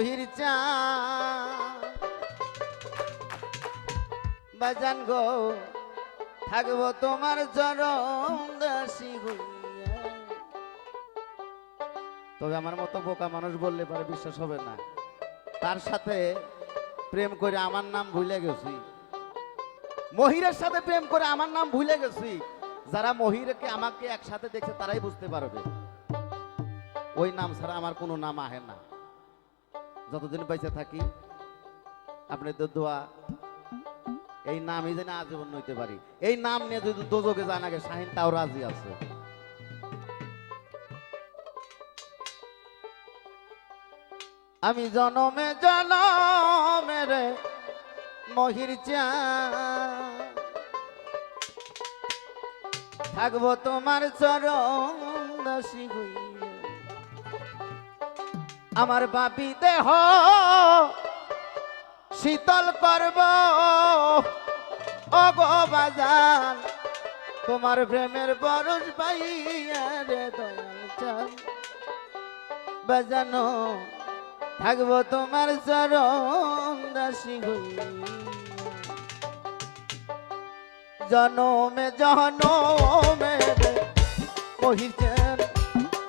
মহির চা বাজান গো থাকবো তোমার চরণ দাসী হইয়া। তবে আমার মতো বোকা মানুষ বললে পরে বিশ্বাস হবে না, তার সাথে প্রেম করে আমার নাম ভুলে গেছি, মহিরের সাথে প্রেম করে আমার নাম ভুলে গেছি। যারা মহিরকে আমাকে একসাথে দেখছে তারাই বুঝতে পারবে ওই নাম ছাড়া আমার কোনো নাম আহে না। যতদিন বেঁচে থাকি আপনি তো দোয়া এই নামই যেন আজীবন নইতে পারি। এই নাম নিয়ে যদি দোজকে যান আগে শাহিন তাও রাজি আছে। আমি জনমে জনমের মহির চা থাকবো তোমার চরণ দাসী হইয়া। আমার পাপী দেহ শীতল করব ও গো বাজান তোমার প্রেমের পরশ পাইয়া রে দয়াল চাঁদ বাজানো থাকবো তোমার চরণ দাসী হইয়া। জনমে জনমে মহির চাঁদ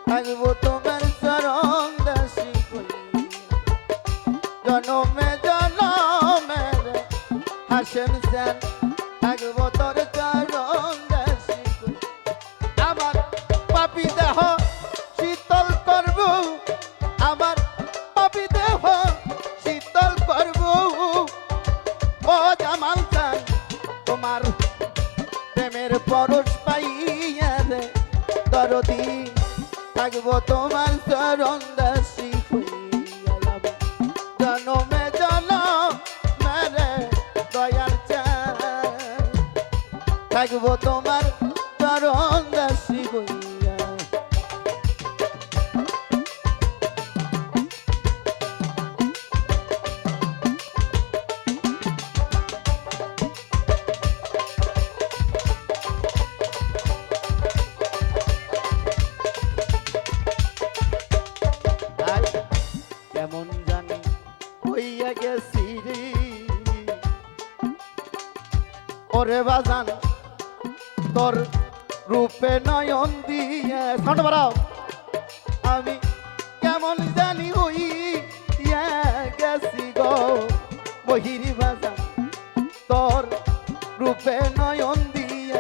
থাকবো তোমার চরণ দাসী হইয়া। জনমে জনমে হাসেম চাঁদ থাকবো তোর চরণ দাসী হইয়া। আমার পাপী দেহ শীতল করব, আমার পাপী দেহ শীতল করব ও জামাল চাঁদ তোমার প্রেমের পরশ পাইয়া রে দরদি থাকবো তোমার চরণ দাসী হইয়া। জনমে জনমে রে দয়াল চাঁদ থাকবো তোমার চরণ দাসী হইয়া। কেমন জানি হইয়া গেছি রে ওরে বাজান তোর রূপে নয়ন দিয়ে সাউন্ড বাড়াও। আমি কেমন জানি হইয়া গেছি গো মহিরি বাজান তোর রূপে নয়ন দিয়ে।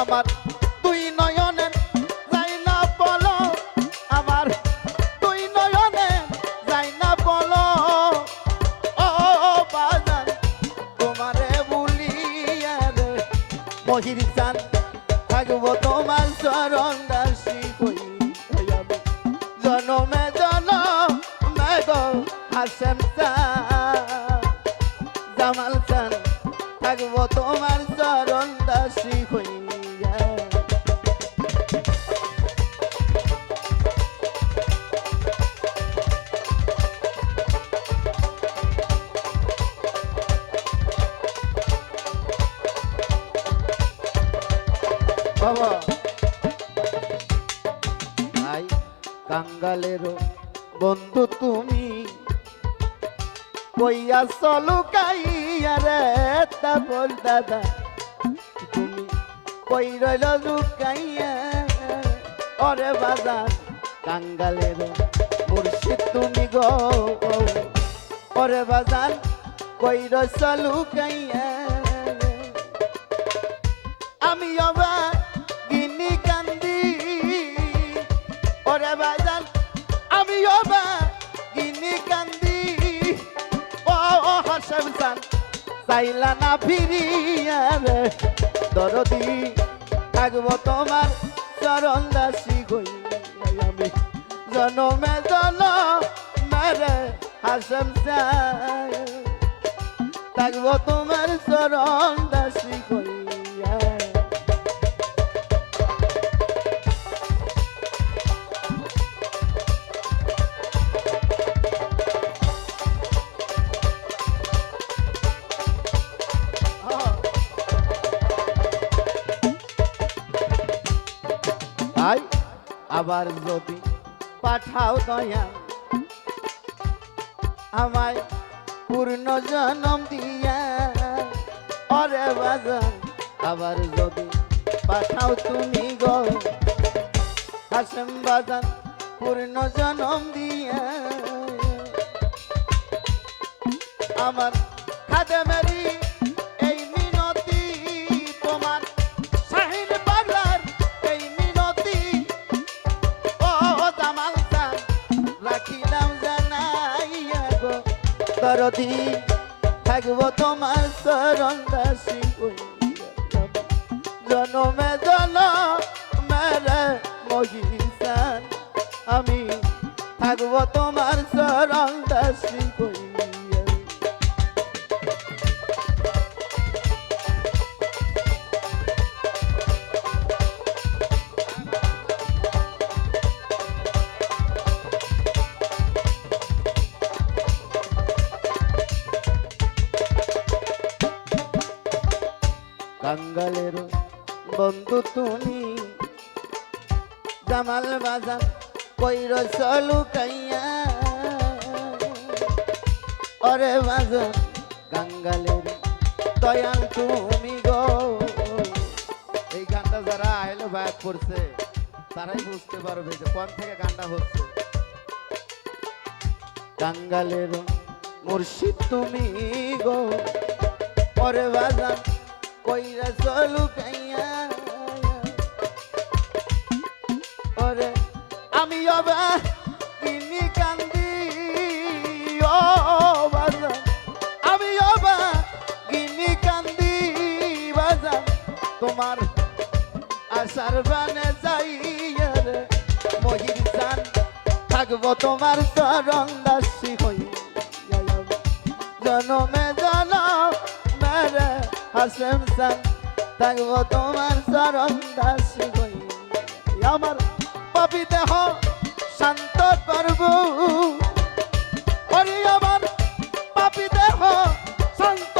আমার তুই নয়নের যাই না বলো, আমার তুই নয়নের যাই না বলো ও বাজান তোমারে ভুলিয়া রে মহির চাঁদ থাকবো তোমার চরণ দাসী হইয়া। জনমে জনমে গো হাসেম চাঁদ জামাল চাঁদ থাকবো তোমার চরণ দাসী হইয়া। বাবা ভাই কাঙ্গালেরও বন্ধু তুমি কইয়া চলু কাইয়া রে তা বল দাদা তুমি কই রইল লুকাইয়া ওরে বাজার কাঙ্গালেরও মুর্শিদ তুমি গো ওরে বাজার কই রইল লুকাইয়া। আমি অবা গিনি কান্দি ওরে বাজান আমি অবা গিনি কান্দি ও হাসেম চাঁদ চাইলা না ফিরিয়া রে দরদি থাকবো তোমার চরণ দাসী হইয়া। আমি জনমে জনমে রে হাসেম চাঁদ থাকবো তোমার চরণ দাসী হইয়া। আবার যদি পাঠাও দয়া আমায় পূর্ণ জনম দিয়া ওরে বাজান আবার যদি পাঠাও তুমি গো হাসেম বাজান পূর্ণ জনম দিয়া আমার খাদেমেরি এই মিনতি তোমার শাহিন পাগলার এই মিনতি ও জামাল খান রাখিলাম জানাইয়া গো দরদি থাকবো তোমার চরণ দাসী জনমে জনমেরে মহিষান আমি থাকবো তোমার চরণ দাসী কাঙ্গালের বন্ধু তুমি জামাল বাজান কইর চলু কাইয়া ওরে বাজান কাঙ্গালের দয়াল তুমি গো এই গানটা যারা আইলো ব্যাক করছে তারাই বুঝতে পারবে যে কোন থেকে গানটা হচ্ছে কাঙ্গালের মুর্শিদ তুমি গো ওরে বাজান কইরা চলু কাইয়া ওরে আমি অবা কিনি কান্দি ও বাজান আমি অবা কিনি কান্দি বাজান তোমার আশার বানে যাইয়া রে মহির জান থাকবো তোমার চরণ দাসী হইয়া জনমে জনমে হাসেম সান থাকবো তোমার চরণ দাসী হইয়া আমার পাপী দেহ শান্ত করব ওরে আমার পাপী দেহ শান্ত